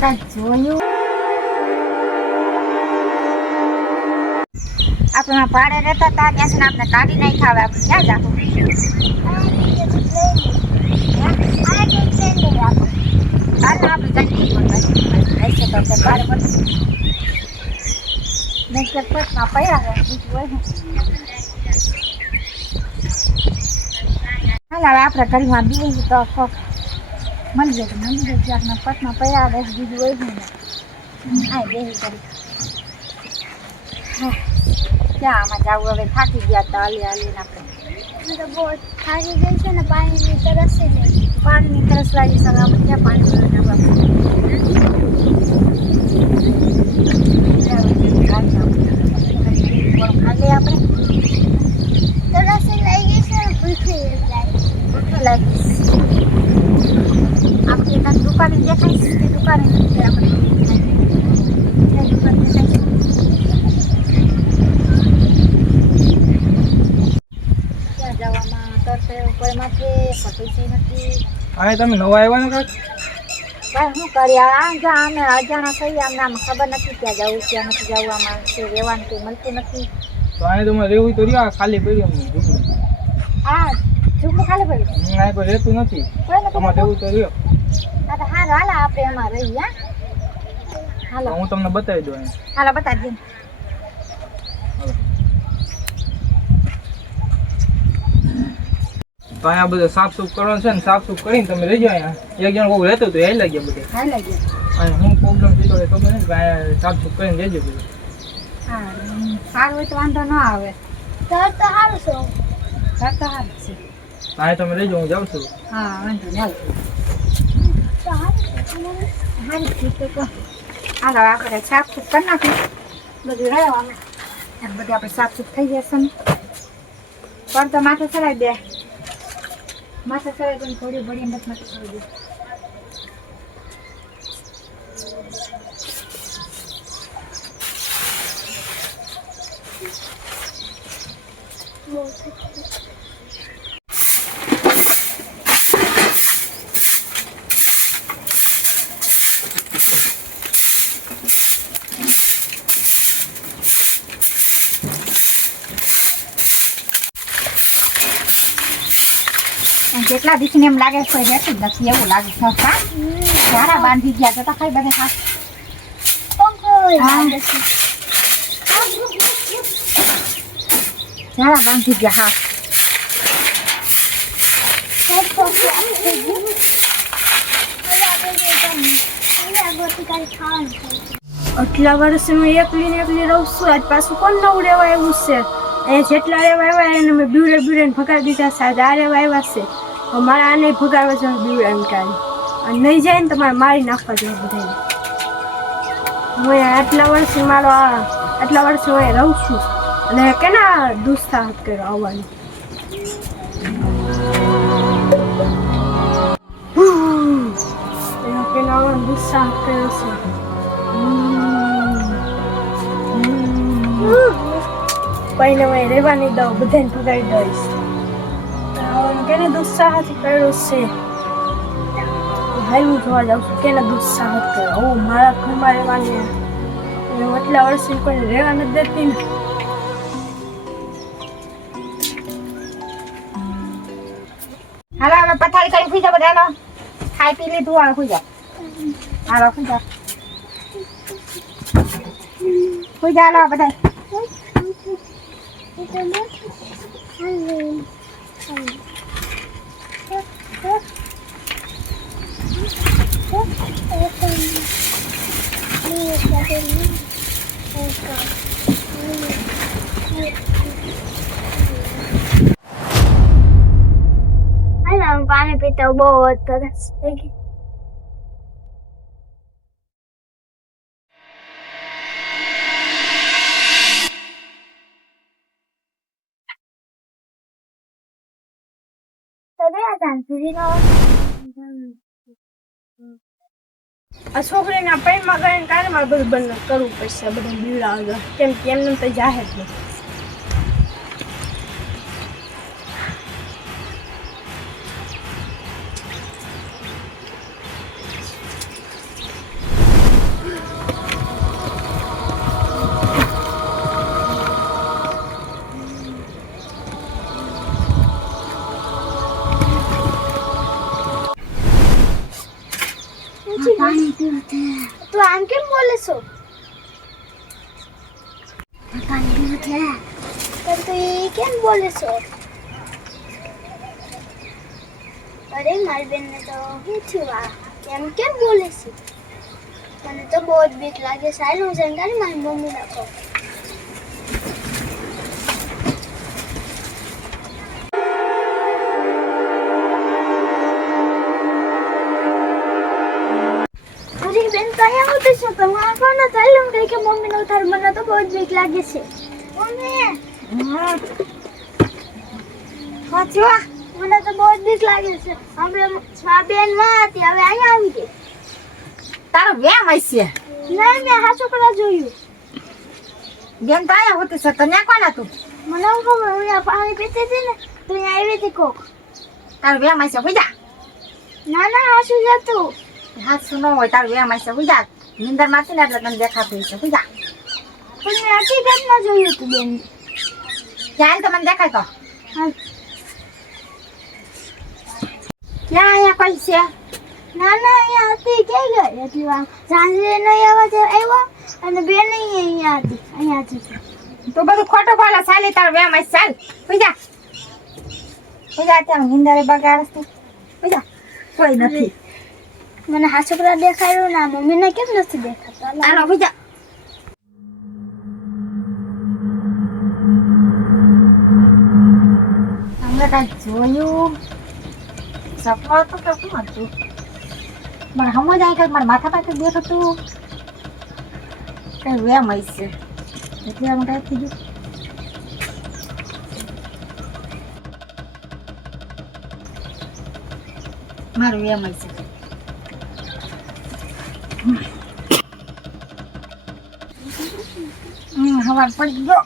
કાંઈ જોયું આપણે ભાડે રહેતા હતા ત્યાં છે ને આપણે કાઢી નાખ્યા હવે આપણે ક્યાં જાવું આપણે જઈએ પટમાં પડ્યા હાલ હવે આપણે ઘરમાં બીજું તો શોખ મળી જાય ત્યારના પટમાં પડ્યા રહે બીજું હોય ને હા બેસી કરી ક્યાં આમાં જવું હવે થાકી ગયા હતા હાલીને આપણે બહુ થાકી ગઈ છે ને પાણીની તરસ લાગી સર આપણે ક્યાં પાણી ખાલી આપણે તરસ લઈ ગઈ છે ને ભૂખી લાગી આપણે એના દુકાને દેખાઈશ તે દુકાને નથી આપણે દુકાન દેખાઈશ ક્યાં જવામાં તરફે ઉપરમાંથી પૈસા નથી હા તમે નવા આવ્યા ને કાંઈક ભાઈ શું કરીએ અમે અજાણા થઈએ અમને આમાં ખબર નથી ક્યાં જવું ક્યાં નથી જવું આમાં રહેવાનું કંઈ મળતું નથી તો આને તમારે રહેવું તો રહ્યા ખાલી પડ્યું અમને ઝૂંપડું હા ઝૂંપડું ખાલી પડ્યું અહીં કોઈ રહેતું નથી તમારે રહેવું તો રહ્યો હા તો હાલો હાલો આપણે એમાં રહીએ હાલો હું તમને બતાવી દઉં અહીં હાલો બતાવી દે તો અહીંયા બધું સાફ સૂફ કરવાનું છે ને સાફ સૂફ કરીને તમે રહેજો અહીંયા એક જણ કોઈ રહેતું તો એ લાગ્યા બધે હા લાગ્યા અને હું પ્રોબ્લેમ થતો હોય ખબર નથી કે અહીંયા સાફ સૂફ કરીને રહેજો બધું હા સારું હોય તો વાંધો ન આવે ઘર તો સારું છે ઘર તો સારું છે અહીંયા તમે રહેજો હું જાઉં છું હા વાંધો નહીં હાલ ઠીક તો હાલો આપણે સાફ સૂફ કરી નાખીએ બધું રહેવાનું અને બધું આપણે સાફ સૂફ થઈ જશે ને પણ તો માથે ચડાવી દે માથે ચડાવી દે થોડી બળી મત માથે ચડાવી દે જેટલા દિવસને એમ લાગે કોઈ રહેતું જ નથી એવું લાગે છે સારા બાંધી ગયા તો ખાઈ બધે ખા સારા બાંધી ગયા આટલા વર્ષે હું એકલી રહું છું આજ પાછું કોણ નવું રહેવા આવ્યું છે એ જેટલા રહેવા આવ્યા એને મેં બીવડે ભગાડી દીધા સાહેબ આ રહેવા આવ્યા છે મારે આને ભગાડવા જવા બીવડાને કાઢી અને નહીં જાય ને તમારે મારી નાખવા જોઈએ બધાને હું આટલા વર્ષે હું અહીં રહું છું અને કેના દુસ્સાહત કર્યો આવવાનું એનો કેના આવવાનો દુસ્સાહત કર્યો છે કોઈને હું રહેવા નહીં દઉં બધાને ભગાડી દઈશ કેને દુસ્સાહથી કર્યો છે ભાઈ હું જોવા જાઉં છું કેને દુસ્સાહત કર્યો મારા ઘરમાં રહેવાની હું એટલા વર્ષથી કોઈને રહેવા નથી દેતી ને હાલો હવે પથારી કરી ખુઈ જા બધા હાલો ખાઈ પી લીધું હાલો ખુઈ જા હાલો ખુઈ જા હાલો બધા પાણી પીતા બહુ તરસ થઈ ગઈ આ છોકરીના પેટમાં ગઈને કાલે મારે બધું બંધ કરવું પડશે બધું બીવડા વગર કેમ કે એમને તો જાહેર નહીં છે પાણી પીવું છે તો આમ કેમ બોલે છો પાણી પીવું છે પણ તો એ કેમ બોલે છો અરે મારી બેનને તો શું થયું આ કેમ બોલે છે મને તો બહુ જ બીક લાગે સારું હું જઈને તારી મારી મમ્મીને કહું અરે બેન તો અહીંયા હોતી છે પણ હું કોને ચાલે હું કહી કે મમ્મીને ઉતાર મને તો બહુ જ બીક લાગે છે મમ્મી પાછો મને તો બહુ જ બીક લાગે છે હમણાં મા બેન માં હતી હવે અહીંયા આવી ગઈ તારો વ્યામ હશે નહીં મેં હા છોકરા જોયું બેન તો આયા હોતી છે તો ન્યા કોણ હતું મને હું ખબર હું અહીંયા પાણી પીતી હતી ને તો અહીંયા આવી હતી કોક તારો વ્યામ હશે હુજા ના ના આ શું જતું હાથ ન હોય તારો વ્યામ હશે હુજા નીંદર માંથી ને એટલે તને દેખાતું હશે હુજા પણ મેં હકીકતમાં જોયું હતું બેન ક્યાં તો મને દેખાય તો હા ક્યાં અહીંયા કોઈ છે ના ના અહીંયા હતી ક્યાં ગઈ એટલી વાર સાંજનો અવાજ આવ્યો અને બેન અહીંયા હતી અહીંયા હતી તો બધું ખોટું બોલે ચાલી તારો વ્યામ હશે ચાલ હુજા હુજા ત્યાં નીંદરે બગાડસ તું હુજા કોઈ નથી મને હા છોકરા દેખાયું ના મમ્મીને કેમ નથી દેખાતા આનો હુજા હમણાં કાંઈ જોયું સપનું હતું કે શું હતું મને સમજ આવી કે મારા માથા પાસે દેખાતું કઈ વેમ હશે એટલે આમ કાંઈ થઈ ગયું મારું વેમ હશે હવાર પડી ગયો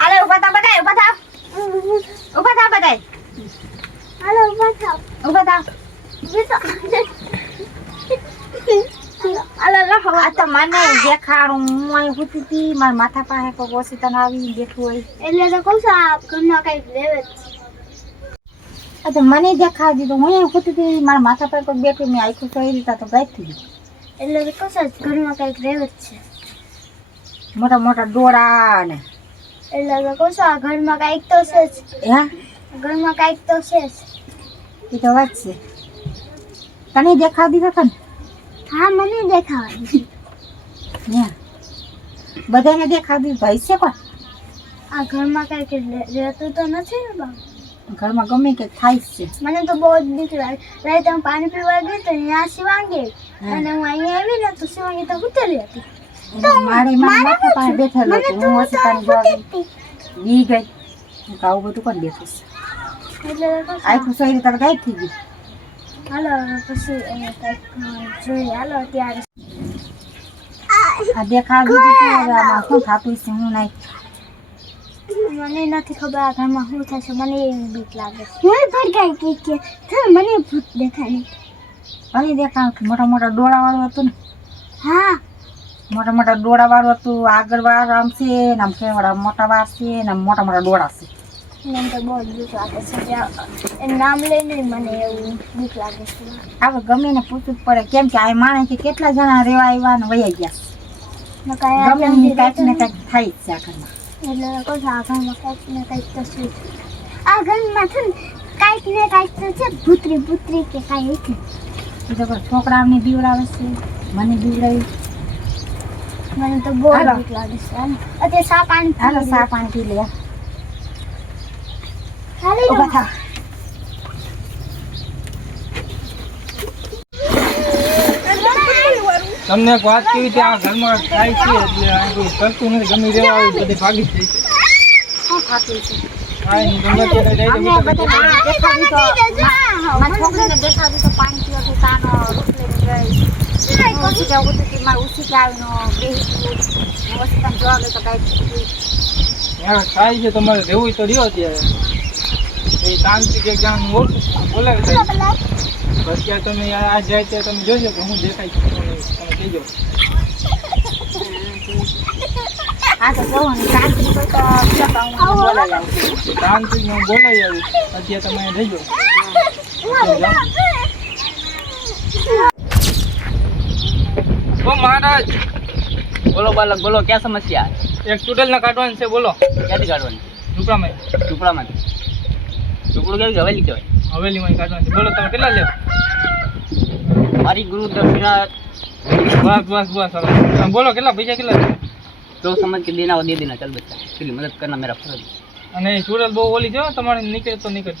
આલે ઉભા થા બધાય ઉભા થા બધાય હાલો ઉભા થાવ ઉભા થા હાલો રહો આ તો મને દેખાડું હું અહીં હોતી હતી મારા માથા પાસે કોઈ ઓછી આવી બેઠું હોય એટલે તો કહું છું આ ઘરમાં કઈક રહેવે જ આ તો મને દેખાડી દીધું હું અહીં હોતી હતી મારા માથા પર કોઈ બેઠું મેં આખું તો એ રીતે તો ગાયબ થઈ ગયું એટલે તો કહું છું ઘરમાં કઈક રહેવે જ છે મોટા મોટા ડોળા ને એટલે તો કહું છું આ ઘરમાં કઈક તો છે જ હે ઘરમાં કઈક તો છે જ એ તો વાત છે તને દેખાડી દીધો ને હા મને દેખાવાની ને બધાને દેખાડી ભાઈ છે કોણ આ ઘરમાં કઈક રહેતું તો નથી ને બાબુ ઘરમાં ગમે કે થાય છે મને તો બહુ જ બીક લાગે રાતે હું પાણી પીવા ગઈ તો ત્યાં શિવાંગી અને હું અહીંયા આવી ને તો શિવાંગી તો ઉતરી હતી મારે મારા માથા પાસે બેઠેલો હતો હું ઓછી તારી જોવા વી ગઈ હું આવું બધું કોણ બેઠું છે એટલે તો આખું શરીર તારે ગાયબ થઈ ગયું હાલો પછી એને કંઈક જોઈએ હાલો ત્યારે આ દેખાડી દીધું હવે આમાં શું થતું છે હું નહીં મને નથી ખબર આ ઘરમાં શું થશે મને એવી બીક લાગે છે હું ભડકાઈ કે મને ભૂત દેખાય ભલે દેખાડ મોટા મોટા ડોળા વાળું હતું ને હા મોટા મોટા ડોળા વાળું હતું આગળ વાર આમ છે ને આમ કેવડા મોટા વાર છે ને આમ મોટા મોટા ડોળા છે મને તો બહુ જ બીક લાગે છે એ નામ લઈને મને એવું બીક લાગે છે હવે ગમે ને પૂછવું જ પડે કેમ કે આ માણસ કેટલા જણા રેવા આવ્યા ને વયા ગયા ગમે ને કાંઈક ને કાંઈક થાય જ છે આ ઘરમાં એટલે કહું છું આ ઘરમાં કંઈક ને કંઈક તો છે આ ઘરમાં છે ને કાંઈક ને કાંઈક તો છે ભૂતરી કે કાંઈ છે એ તો કોઈ છોકરાઓને બીવડાવે છે મને બીવડાવી મને તો બહુ હાલો. બીક લાગે છે અત્યારે સા પાણી હાલો ચા પાણી પી લે હાલી ઉભા થા તમને એક વાત કેવી છે આ ઘરમાં થાય છે એટલે આ કોઈ કરતું નથી ગમે તેવા આવી બધી ભાગી જ જાય શું ખાતું છે કાંઈ નહીં ગમે તે રહી અમને બધાને દેખાડી તો મારી છોકરીને દેખાડી તો પાણી પીવા તો તાનો રોટલી ગઈ ઉસી જવું હતું કે મારે ઉસી આવીનો બેસી ઓછી તમે જોવા ગઈ તો કાંઈ ત્યાં થાય છે તમારે રહેવું તો રહ્યો અત્યારે એ તાંત્રિક એક જણ બોલાવે છે અત્યારે તમે આ જાય ત્યારે તમે જોજો કે હું દેખાય છે તમે કહેજો હા તો જવું ને તાંત્રિક હોય તો બોલાવી આવું તાંત્રિક હું બોલાવી આવી અત્યારે તમે અહીં રહેજો ઓ મહારાજ બોલો બાલક બોલો, ક્યાં સમસ્યા? એક ચૂડેલને કાઢવાનું છે, બોલો. ક્યાંથી કાઢવાની? ઝૂંપડામાં ઝૂંપડામાંથી. ઝૂંપડું કેવી હવેલી કહેવાય? હવેલીમાં કાઢવાનું છે, બોલો. તમે કેટલા લેવો? મારી ગુરુ દક્ષિણા બસ હવે. તમે બોલો કેટલા પૈસા કેટલા છે? तो समझ के देना और दे देना, चल बच्चा, तेरी मदद करना मेरा फर्ज है। અને એ ચૂડેલ બહુ ઓલી છે હો, તમારે નીકળે તો નીકળે.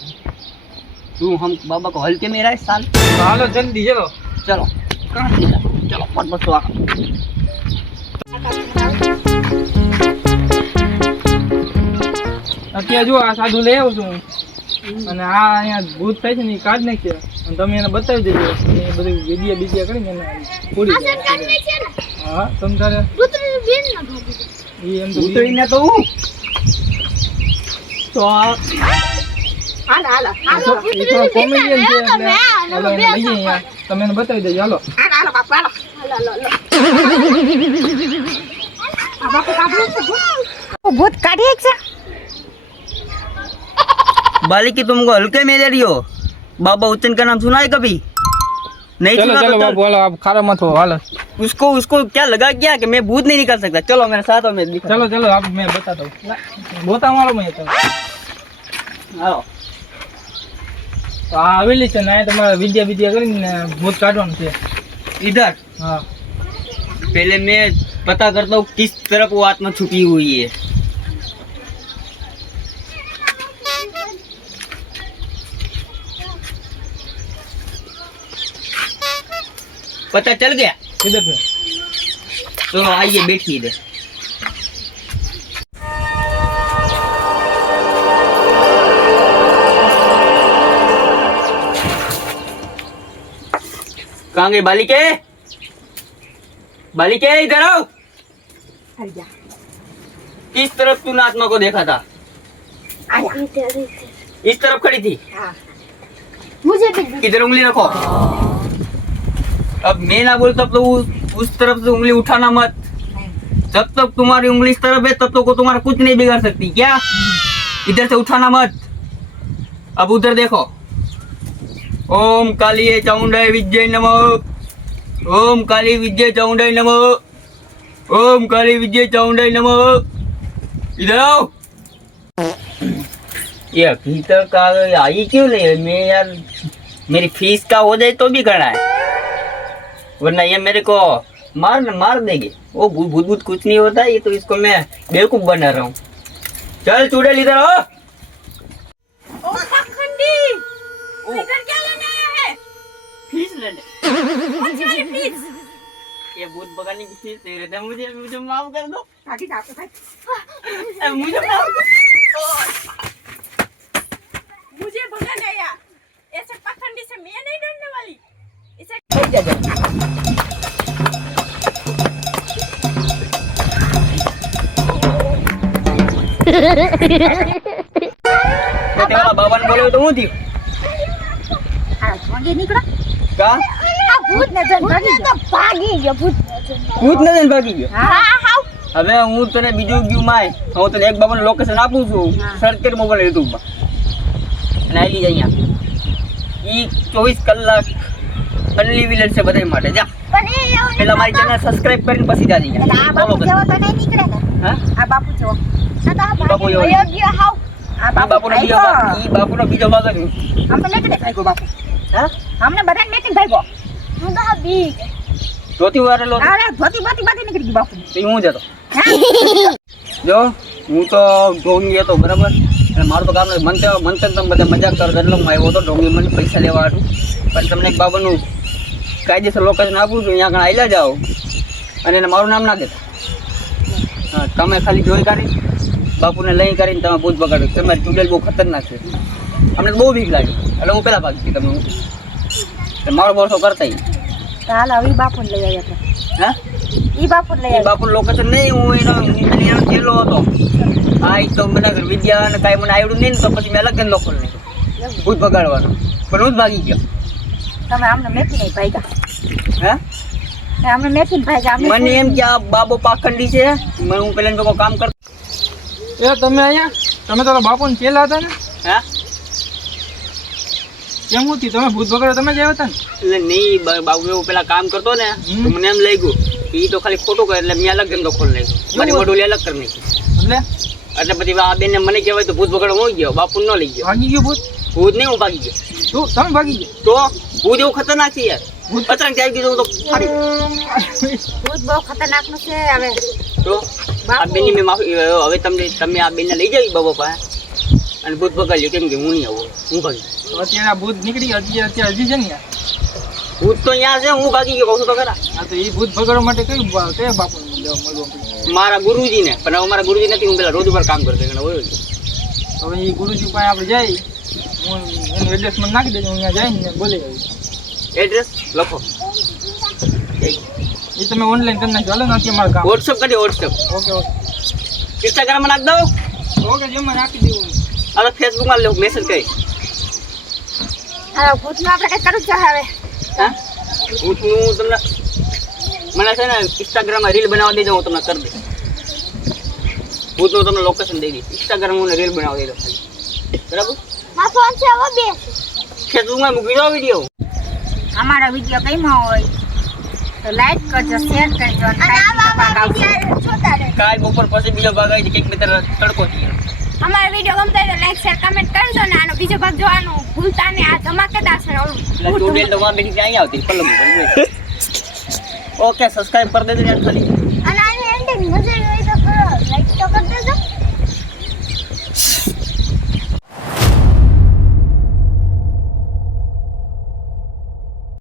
तू हम बाबा को हल्के में रहा है साल। તો હાલો જલ્દી ચલો. चलो कहाँ सीधा, चलो पट बस तो आ। અત્યારે જો આ સાધુ લઈ આવું છું અને આ અહીંયા ભૂત થાય છે ને એ કાઢ નાખીએ અને તમે એને બતાવી દેજો. એ બધું વિડિયા બીડિયા કરીને એને પૂરી જાય. હા સમજારે એ એમ તો उतरी ना तो तो એ તો કોમેડિયન છે એટલે હાલો એને લઈ જઈએ અહીંયા. તમે એને બતાવી દેજો. હાલો ભૂત કાઢી છે. बालिकी तुमको हल्के में ले रही हो? बाबा उच्चन का नाम सुना है कभी? नहीं चलो सुना चलो तो बाबू हालो आप खारा मत हो. हालो उसको उसको क्या लगा क्या कि मैं भूत नहीं निकाल सकता? चलो मेरे साथ हो, मैं दिखा. चलो चलो आप मैं बताता हूँ. बोता मारो मैं तो आओ. તો આ હવેલી છે ને આ તમારે વિદ્યા વિદ્યા કરીને ભૂત કાઢવાનું છે. इधर હા पहले मैं पता करता हूँ किस तरफ वो आत्मा छुपी हुई है. पता चल गया? इधर पे चलो आइए बैठिए इधर. कहाँ गई बालिके? बालिके इधर आओ. આવી જા. किस तरफ तूने आत्मा को देखा था? આયા. इस तरफ खड़ी थी. હા. मुझे भी इधर उंगली रखो. अब मैं ना बोलता तो उस तरफ से उंगली उठाना मत. जब तक तुम्हारी उंगली इस तरफ है तब तक वो तुम्हारा कुछ नहीं बिगाड़ सकती. क्या? इधर से उठाना मत. अब उधर देखो. ओम काली चामुंडाय विद्याय नमः. ओम काली विद्याय चामुंडाय नमः. ओम काली विद्याय चामुंडाय नमः. इधर आओ. ये अभी तक आई क्यों नहीं? मैं यार मेरी फीस का हो जाए तो भी करना है, वरना ये मेरे को मार देगी. वो भूत भूत कुछ नहीं होता. ये तो इसको मैं बेवकूफ बना रहा हूँ. चल चुड़ैल इधर आओ. ओ पाखंडी, इधर क्या लेने आया है? फीस लेने. कौन सी वाली फीस? ये भूत भगाने की फीस दे रहे थे. मुझे मुझे माफ कर दो. કાઢી જા આપણે ભાઈ. मुझे माफ कर. मुझे भगाने आया. ऐसे पाखंडी से मैं नहीं डरने वाली. इसे तो तेरा बाबा ने बोले तो हूँ थी. આ ભાગી નીકળો. का આ ભૂત નજર ભાગી ગયો. ભાગી ગયો ભૂત નજર. ભૂત નથી ભાગી ગયો. હા હા. હવે હું તને બીજું ગયું માય. હું તને એક બાબાનું લોકેશન આપું છું. સર્ચ કરી મોબાઈલ યુટ્યુબમાં અને આવી જાય અહીંયા. ઈ 24 કલાક અનલિમિટેડ છે બધા માટે. જા પણ એ પેલા મારી ચેનલ સબસ્ક્રાઇબ કરીને પછી જાજી એટલે આ જા. બાપુ ફોલો જેવો તો નહીં નીકળે ને. હા આ બાપુ જેવો. આ તો આ બાપુ ભાગી જેવો. વયો ગયો હાવ. આ ઈ બાપુનો બીજો ભાગ્યો. ઈ બાપુનો બીજો ભાગ જ. અમને લેકે ભાગ્યો બાપુ. હા અમને બધાને મેકીને ભાગ્યો. હું તો બી ચોથી વાર લો અરે ધોતી બોતી બધી નીકળી ગઈ બાપુ. તો હું જતો. હા? જો હું તો ઢોંગી હતો બરાબર. અને મારું તો કામ મન તમે બધા મજાક કરો એટલે હું આવ્યો હતો ઢોંગી મને પૈસા લેવા હતું. પણ તમને એક બાબાનું કાયદેસર લોકેશન આપું છું. અહીંયા આગળ આવેલા જાઓ અને એને મારું નામ ના કહેતા. હા તમે ખાલી જોઈ કાઢી બાપુને લઈ કરીને તમે ભૂત બગાડો. તમારી ચૂડેલ બહુ ખતરનાક છે. અમને તો બહુ બીક લાગે એટલે હું પહેલાં ભાગી તમે હું મારો બોરસો કરતા તો હાલ હવે ઈ બાપુને લઈ આવ્યા આપણે. હા ઈ બાપુને લઈ એ આવ્યા. બાપુનું લોકેશન નહીં. હું એનો ચેલો હતો. હા એ તો મને વિદ્યા અને કાંઈ મને આવડ્યું નહીં ને તો પછી મેં અલગ ધંધો ખોલી નાખ્યો ભૂત ભગાડવાનો. પણ હું જ ભાગી ગયો. તમે આમને મેથી નહીં ભાગ્યા. હા અમને મેથી ભાગ્યા. અમને મને એમ કે આ બાબો પાખંડી છે. હું પેલા લોકો કામ કરતો. એ તમે અહીંયા તમે તારા બાપુને ચેલા હતા ને હા કેમ હું તમે ભૂત ભગાડો તમે જ આવ્યા હતા ને. એટલે નહીં બાબુ એવું પેલા કામ કરતો ને તો મને એમ લાગ્યું એ તો ખાલી ખોટું કરે એટલે મેં અલગ ધંધો ખોલી નાખ્યો મારી મોઢું અલગ કરી નાખ્યું એટલે એટલે પછી આ બેનને મને કહેવાય તો ભૂત બગડ હું ગયો બાપુ ન લઈ ગયો ભાગી ગયો ભૂત ભૂત નહીં હું ભાગી ગયો તું તમે ભાગી ગયો તો ભૂત એવું ખતરનાક છે યાર અચાનક ત્યાં દીધું તો ફાડી ભૂત બહુ ખતરનાક નું છે હવે. તો આ બેનની મેં માફી હવે તમે આ બેનને લઈ જાવી બાબા પાસે અને ભૂત બગાડ્યો કેમ કે હું નહીં આવું હું ભાગી તો અત્યારે આ ભૂત નીકળી અત્યારે હજી છે ને યાર ભૂત તો અહીંયા છે હું ભાગી ગયો કહું છું તો ખરા હા તો એ ભૂત ભગાડવા માટે કયા બાપુ મળવું મારા ગુરુજીને પણ હવે મારા ગુરુજી નથી હું પેલા રોજ ઉપર કામ કરતો એટલે હોય હવે એ ગુરુજી પાસે આપણે જાય હું એનું એડ્રેસ મને નાખી દેજો હું અહીંયા જઈને બોલી આવીશ એડ્રેસ લખો એ તમે ઓનલાઈન કરી નાખજો હાલો ને અત્યારે મારું કામ વોટ્સઅપ કરી વોટ્સઅપ ઓકે ઓકે ઇન્સ્ટાગ્રામમાં નાખ દઉં ઓકે જેમાં નાખી દેવું હવે ફેસબુકમાં મેસેજ કરી હવે ભૂતનું આપણે કંઈક કરવું જ છે હવે. હા હું તમને મને છે ને ઇન્સ્ટાગ્રામમાં રીલ બનાવવા દેજો હું તમને કરી દઈશ હું તમને લોકેશન દઈ દઈશ ઇન્સ્ટાગ્રામમાં રીલ બનાવવા દેજો ખાલી બરાબર મારો ફોન છે હવે બે ફેસબુકમાં મૂકી દો વિડીયો અમારા વિડીયો ગમ્યો હોય તો લાઈક કરજો, શેર કરજો અને કાંઈ બીજો ભાગ આવશે. જોતા રહે. કાલ બપોર પછી બીજો ભાગ આવી છે કંઈક મિત્ર તડકો છે અમારો વિડીયો ગમતો હોય તો લાઈક શેર કમેન્ટ કરજો ને આનો બીજો ભાગ જોવાનું ભૂલતા નહીં. આ ધમાકેદાર છે ઓલું એટલે તું બેન તો વાં બેઠી ત્યાં આવતી પલંગ ઓકે સબસ્ક્રાઇબ કરી દેજો યાર ખાલી